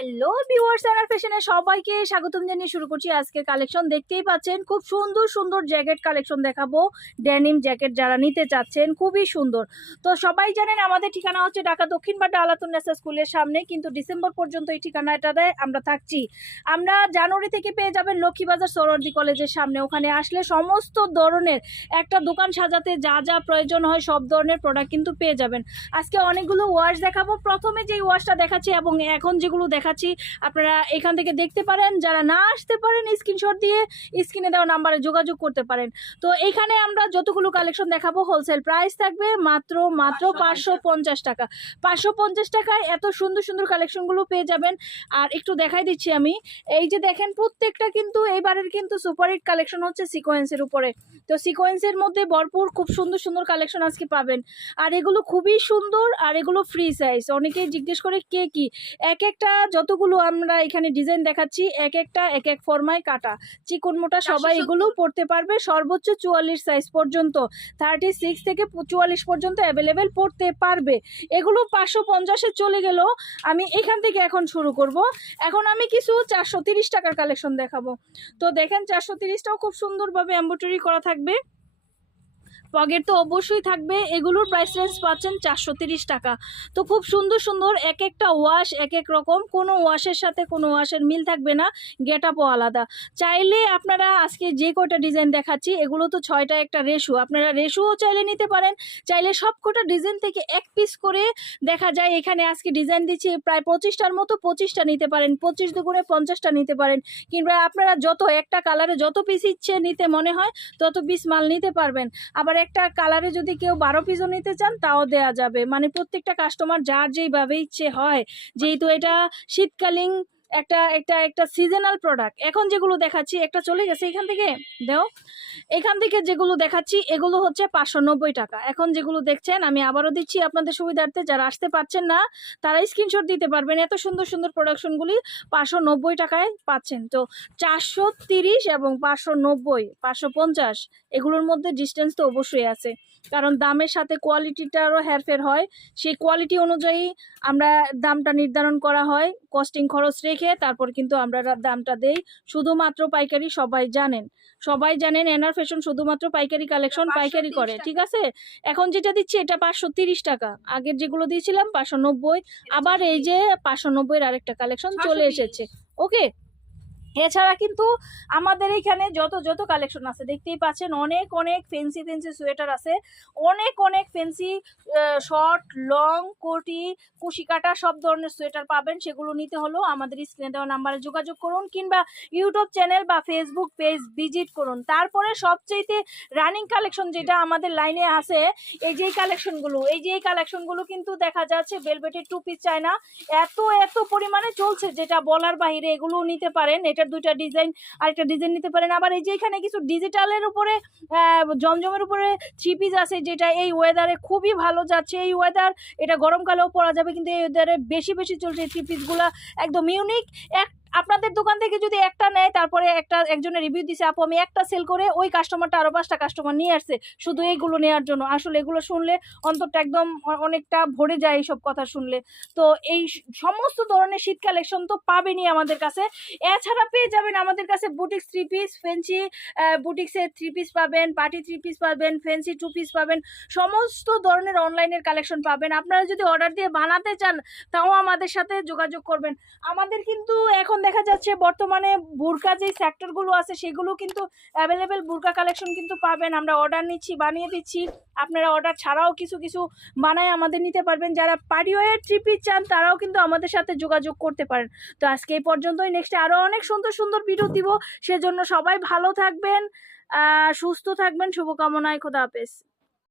Hello viewers আর ফ্যাশনে সবাইকে স্বাগতম জানিয়ে শুরু করছি আজকের কালেকশন দেখতেই পাচ্ছেন, খুব সুন্দর সুন্দর জ্যাকেট কালেকশন দেখাবো। ড্যানিম জ্যাকেট যারা নিতে চাচ্ছেন, খুবই সুন্দর। তো সবাই জানেন, আমাদের ঠিকানা হচ্ছে ঢাকা দক্ষিণ বাড্ডা আলাতুন্নেসা স্কুলের সামনে, কিন্তু ডিসেম্বর পর্যন্ত এই ঠিকানাটাতে আমরা থাকছি। আমরা জানুয়ারি থেকে পেয়ে যাবেন লক্ষ্মীবাজার সরোয়ার্দি কলেজের সামনে। ওখানে আসলে সমস্ত ধরনের একটা দোকান সাজাতে যা যা প্রয়োজন হয়, সব ধরনের প্রোডাক্ট কিন্তু পেয়ে যাবেন। আজকে অনেকগুলো ওয়াশ দেখাবো। প্রথমে যে ওয়াশটা দেখাচ্ছি এবং এখন যেগুলো দেখাচ্ছি। আপনারা এখান থেকে দেখতে পারেন যারা না আসতে পারেন স্ক্রিনশট দিয়ে স্ক্রিনে দেওয়া নাম্বারে যোগাযোগ করতে পারেন। তো এখানে আমরা যতগুলো কালেকশন দেখাবো হোলসেল প্রাইস থাকবে মাত্র মাত্র পাঁচশো পঞ্চাশ টাকা। পাঁচশো পঞ্চাশ টাকায় এত সুন্দর সুন্দর কালেকশনগুলো পেয়ে যাবেন। আর একটু দেখাই দিচ্ছি আমি। এই যে দেখেন প্রত্যেকটা কিন্তু এইবারের কিন্তু সুপারহিট কালেকশন হচ্ছে সিকোয়েন্সের উপরে। তো সিকোয়েন্সের মধ্যে ভরপুর খুব সুন্দর সুন্দর কালেকশন আজকে পাবেন। আর এগুলো খুবই সুন্দর আর এগুলো ফ্রি সাইজ অনেকেই জিজ্ঞেস করে কে কি? এক একটা যতগুলো আমরা এখানে ডিজাইন দেখাচ্ছি এক একটা এক এক ফর্মায় কাটা। চিকন মোটা সবাই এগুলো পড়তে পারবে সর্বোচ্চ চুয়াল্লিশ সাইজ পর্যন্ত। থার্টি সিক্স থেকে চুয়াল্লিশ পর্যন্ত অ্যাভেলেবেল পড়তে পারবে। এগুলো পাঁচশো পঞ্চাশে চলে গেল। আমি এখান থেকে এখন শুরু করব। এখন আমি কিছু চারশো তিরিশ টাকার কালেকশন দেখাবো। তো দেখেন চারশো তিরিশটাও খুব সুন্দরভাবে এম্ব্রয়ডারি করা থাকবে। পকেট তো অবশ্যই থাকবে। এগুলোর প্রাইস রেঞ্জ পাচ্ছেন চারশো টাকা। তো খুব সুন্দর সুন্দর এক একটা ওয়াশ এক এক রকম। কোনো ওয়াশের সাথে কোনো ওয়াশের মিল থাকবে না। গেট আপও আলাদা। চাইলে আপনারা আজকে যে কয়টা ডিজাইন দেখাচ্ছি, এগুলো তো ছয়টা একটা রেশু আপনারা রেশুও চাইলে নিতে পারেন। চাইলে সব কটা ডিজাইন থেকে এক পিস করে দেখা যায়, এখানে আজকে ডিজাইন দিচ্ছি, প্রায় পঁচিশটার মতো পঁচিশটা নিতে পারেন। পঁচিশ দুগুণে পঞ্চাশটা নিতে পারেন। কিংবা আপনারা যত একটা কালারে যত পিস ইচ্ছে নিতে মনে হয়, তত পিস মাল নিতে পারবেন। আবার একটা কালারে যদি কেউ বারো পিসও নিতে চান, তাও দেয়া যাবে। মানে প্রত্যেকটা কাস্টমার যার যেইভাবে ইচ্ছে হয়। যেহেতু এটা শীতকালীন একটা একটা একটা সিজনাল প্রোডাক্ট এখন যেগুলো দেখাচ্ছি, একটা চলে গেছে এখান থেকে, দেও। এখান থেকে যেগুলো দেখাচ্ছি, এগুলো হচ্ছে পাঁচশো নব্বই টাকা। এখন যেগুলো দেখছেন, আমি আবারও দিচ্ছি আপনাদের সুবিধার্থে, যারা আসতে পারছেন না তারা স্ক্রিনশট দিতে পারবেন। এত সুন্দর সুন্দর প্রোডাকশনগুলি পাঁচশো নব্বই টাকায় পাচ্ছেন। তো চারশো তিরিশ এবং পাঁচশো নব্বই, পাঁচশো পঞ্চাশ, এগুলোর মধ্যে ডিস্টেন্স তো অবশ্যই আছে। কারণ দামের সাথে কোয়ালিটিটারও হেরফের হয়। সেই কোয়ালিটি অনুযায়ী আমরা দামটা নির্ধারণ করা হয় কস্টিং খরচ রেখে তারপর কিন্তু আমরা দামটা দেই। শুধুমাত্র পাইকারি সবাই জানেন। সবাই জানেন এনার ফ্যাশন শুধুমাত্র পাইকারি কালেকশন পাইকারি করে ঠিক আছে? এখন যেটা দিচ্ছি এটা পাঁচশো তিরিশ টাকা। আগের যেগুলো দিয়েছিলাম পাঁচশো নব্বই আবার এই যে পাঁচশো নব্বইয়ের আরেকটা কালেকশন চলে এসেছে। ওকে? এছাড়া কিন্তু আমাদের এখানে যত যত কালেকশন আছে, দেখতেই পাচ্ছেন অনেক অনেক ফেন্সি ফেন্সি সোয়েটার আছে। অনেক অনেক ফেন্সি শর্ট লং কোটি, কুশি কাটা সব ধরনের সোয়েটার পাবেন। সেগুলো নিতে হলেও আমাদের স্ক্রিনে দেওয়া নাম্বারে যোগাযোগ করুন কিংবা ইউটিউব চ্যানেল বা ফেসবুক পেজ ভিজিট করুন। তারপরে সবচেয়েতে রানিং কালেকশন যেটা আমাদের লাইনে আছে, এই যে কালেকশনগুলো এই যে এই কালেকশনগুলো কিন্তু দেখা যাচ্ছে বেলভেটের টু পিস চায়না। এত এত পরিমাণে চলছে, যেটা বলার বাইরে এগুলোও নিতে পারেন। এটার দুইটা ডিজাইন, আরেকটা ডিজাইন নিতে পারেন। আবার এই যে এখানে কিছু ডিজিটালের উপরে জমজমের উপরে থ্রি পিস আছে যেটা এই ওয়েদারে খুবই ভালো যাচ্ছে। এই ওয়েদার এটা গরমকালেও পরা যাবে, কিন্তু এই ওয়েদারে বেশি বেশি চলছে এই থ্রি পিসগুলো একদম ইউনিক এক আপনাদের দোকান থেকে যদি একটা নেয়, তারপরে একটা একজনের রিভিউ দিছে, আপু, আমি একটা সেল করে ওই কাস্টমারটা আরও পাঁচটা কাস্টমার নিয়ে আসছে, শুধু এইগুলো নেওয়ার জন্য। আসলে এগুলো শুনলে অন্তরটা একদম অনেকটা ভরে যায় এইসব কথা শুনলে। তো এই সমস্ত ধরনের শীত কালেকশন তো পাবেনই আমাদের কাছে। এছাড়া পেয়ে যাবেন আমাদের কাছে বুটিক্স থ্রি পিস ফেন্সি বুটিক্সের থ্রি পিস পাবেন পার্টি থ্রি পিস পাবেন ফেন্সি টু পিস পাবেন, সমস্ত ধরনের অনলাইনের কালেকশন পাবেন। আপনারা যদি অর্ডার দিয়ে বানাতে চান, তাও আমাদের সাথে যোগাযোগ করবেন। আমাদের কিন্তু এখন দেখা যাচ্ছে বর্তমানে বুরকা যে সেক্টরগুলো আছে, সেগুলো কিন্তু অ্যাভেলেবেল বুরকা কালেকশন কিন্তু পাবেন। আমরা অর্ডার নিচ্ছি, বানিয়ে দিচ্ছি। আপনারা অর্ডার ছাড়াও কিছু কিছু বানায় আমাদের নিতে পারবেন। যারা পার্টি ওয়ার থ্রি চান, তারাও কিন্তু আমাদের সাথে যোগাযোগ করতে পারেন। তো আজকে এই পর্যন্তই। নেক্সটে আরও অনেক সুন্দর সুন্দর ভিডিও দিব। সেজন্য সবাই ভালো থাকবেন সুস্থ থাকবেন। শুভকামনায় খোদা হাফেজ।